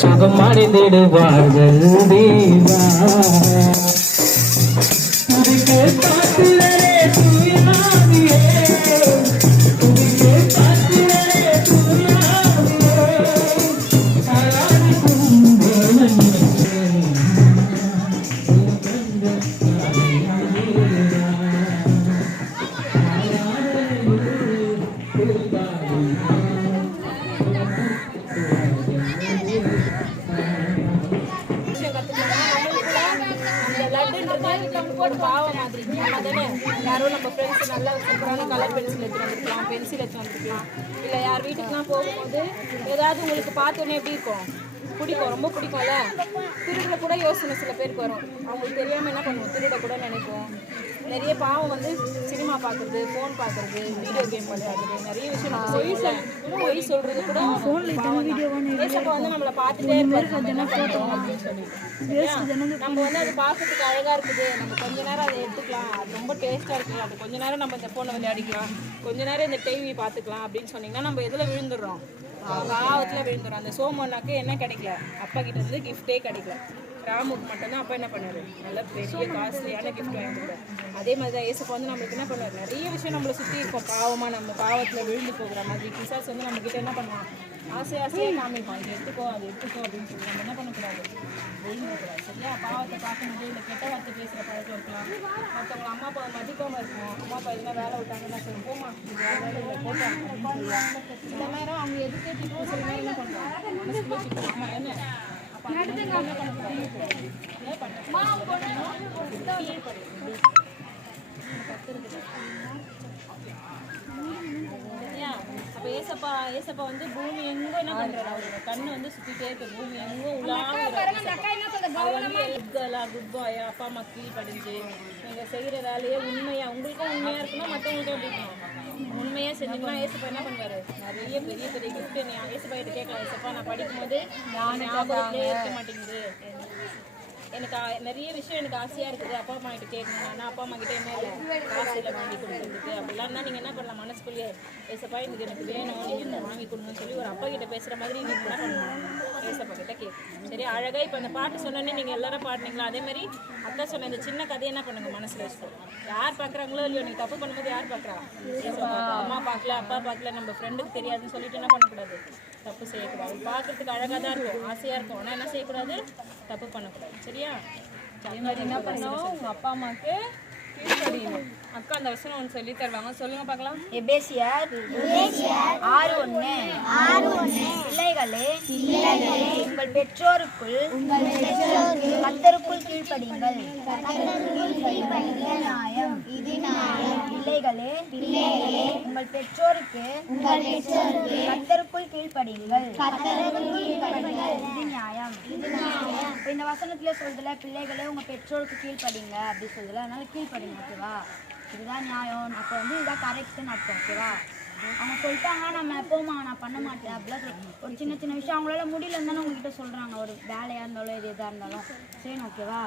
சுகம் அடைந்திடுவார்கள் தேவா பாவம் மாதிரி தானே யாரோ நம்ம ஃப்ரெண்ட்ஸ் நல்லா சூப்பரான கலர் பென்சில் எடுத்து வந்துருக்கலாம், பென்சில் எடுத்து வந்துருக்கலாம். இல்லை யார் வீட்டுக்குலாம் போகும்போது ஏதாவது உங்களுக்கு பார்த்தோன்னே எப்படி இருக்கும், பிடிக்கும், ரொம்ப பிடிக்கும்ல. திருட கூட யோசனை சில பேருக்கு வரும். அவங்களுக்கு தெரியாமல் என்ன பண்ணுவோம், திருட கூட நினைப்போம். நிறைய பாவம் வந்து சினிமா பார்க்குறது, ஃபோன் பார்க்குறது, வீடியோ கேம் விளையாடுறது, நிறைய விஷயம் நம்ம பொய் சொல்கிறது கூட ஏசப்பா வந்து நம்மளை பார்த்துட்டே இருப்பாரு என்ன பண்ணுறோம் அப்படின்னு சொல்லிட்டு. நம்ம வந்து அது பார்க்கறதுக்கு அழகாக இருக்குது, நம்ம கொஞ்ச நேரம் அதை எடுத்துக்கலாம், அது ரொம்ப டேஸ்ட்டாக இருக்குது, அது கொஞ்ச நேரம் நம்ம இந்த ஃபோனை விளையாடிக்கலாம், கொஞ்ச நேரம் இந்த டிவி பார்த்துக்கலாம் அப்படின்னு சொன்னீங்கன்னா நம்ம எதில் விழுந்துடுறோம், பாவத்தில் விழுந்துடும். அந்த சோமோனாக்கு என்ன கிடைக்கல, அப்பா கிட்ட இருந்து கிஃப்டே கிடைக்கல. ராமுக்கு மட்டும்தான் அப்பா என்ன பண்ணாரு, நல்ல பெரிய காஸ்ட்லியான கிஃப்ட் வாங்கிடுறாரு. அதே மாதிரி தான் ஏசப்பா வந்து நம்மளுக்கு என்ன பண்ணுவார், நிறைய விஷயம் நம்மளை சுற்றி இருக்கும், பாவமாக நம்ம பாவத்தில் விழுந்து போகிற மாதிரி. பிசாசு வந்து நம்மக்கிட்ட என்ன பண்ணுவான், ஆசையாக காமிப்பான், இது எடுத்துக்கோ அது எடுத்துக்கோ அப்படின்னு சொல்லி நம்ம என்ன பண்ணக்கூடாது, விழுந்துக்கூடாது. சரியா? பாவத்தை பார்க்கும்போது இல்லை கெட்ட வார்த்தை பேசுகிற பழக்கம் இருக்கலாம், மற்றவங்க அம்மா அப்பா மதிக்காமல் இருக்கும், அம்மா அப்பா எதுனா வேலை விட்டாங்கன்னா சொல்லி போமா வேலை போட்டாங்க சில நேரம் அவங்க எதுக்கேற்றிட்டு சில நேரம் என்ன பண்ணுவாங்க என்ன அப்போ ஏசப்பா வந்து பூமி எங்கோ என்ன பண்றாரு, அவரோட கண்ணு வந்து சுத்திட்டே இருக்கு, பூமி எங்கோ குட் பாய் அப்பா அம்மா கீழ் படிஞ்சு நீங்க செய்யற வேலையே உண்மையா, உங்களுக்கும் உண்மையா இருக்கணும், மற்றவங்களுக்கும் எப்படி இருக்கணும், உண்மையா செஞ்சீங்கன்னா ஏசப்பா என்ன பண்ணுவாரு, நிறைய பெரிய பெரிய கிஃப்ட். நீ ஏசப்பா கிட்ட கேட்கலாம், ஏசப்பா நான் படிக்கும்போது ஞாபகத்திலே இருக்க மாட்டேங்குது, எனக்கு நிறைய விஷயம் எனக்கு ஆசையாக இருக்குது, அப்பா அம்மா கிட்ட கேட்கணும், ஆனால் அப்பா அம்மா கிட்ட என்ன இல்லை காசில் வாங்கி கொடுக்குறதுக்கு அப்படிலாம் தான் நீங்கள் என்ன பண்ணலாம், மனசுக்குள்ளேயே ஏசப்பா இதுக்கு எனக்கு வேணும், நீங்கள் இந்த வாங்கி கொடுங்கன்னு சொல்லி ஒரு அப்பா கிட்ட பேசுகிற மாதிரி நீங்கள் என்ன பண்ணணும், ஏசப்பா கிட்ட கேட்கணும். சரி, அழகாக இப்போ அந்த பாட்டு சொன்னோன்னே நீங்கள் எல்லாரும் பாடினீங்களா, அதேமாதிரி அக்கா சொன்ன இந்த சின்ன கதையை என்ன பண்ணுங்க மனசில் வச்சு, யார் பார்க்குறாங்களோ இல்லையோ, நீங்கள் தப்பு பண்ணும்போது யார் பார்க்குறா, அம்மா பார்க்கல அப்பா பார்க்கல நம்ம ஃப்ரெண்டுக்கு தெரியாதுன்னு சொல்லிட்டு என்ன பண்ணக்கூடாது, தப்பு செய்யக்கூடாது. பார்க்குறதுக்கு அழகாக தான் இருக்கும், ஆசையாக இருக்கும், ஆனால் என்ன செய்யக்கூடாது, தப்பு பண்ணக்கூடாது. சரியா? அதே மாதிரி என்ன பண்ணணும், உங்கள் அப்பா அம்மாவுக்கு கீழ்ப்படியணும். அக்கா அந்த வசனம் ஒன்று சொல்லி தருவாங்க, சொல்லுங்க பார்க்கலாம். எபேசியர் 6:1 பிள்ளைகளே உங்கள் பெற்றோருக்குள் கர்த்தருக்குள் கீழ்ப்படியுங்கள். நியாயம். பிள்ளைகளே உங்கள் பெற்றோருக்கு கர்த்தருக்குள் கீழ்ப்படியுங்கள். இது நியாயம். இந்த வசனத்திலே சொல்றதுல பிள்ளைகளே உங்க பெற்றோருக்கு கீழ்ப்படிங்க அப்படி சொல்றதுல, அதனால கீழ்ப்படிங்க. ஓகேவா? இதுதான் நியாயம். அப்போ வந்து இதுதான் கரெக்ட்னு அர்த்தம். ஓகேவா? அவங்க சொல்லிட்டாங்க நம்ம போமா நான் பண்ண மாட்டேன் அப்படிலாம் ஒரு சின்ன சின்ன விஷயம் அவங்களால முடியலன்னு தானே உங்ககிட்ட சொல்றாங்க, ஒரு வேலையா இருந்தாலும் எது எதாக இருந்தாலும் செய்யணும். ஓகேவா?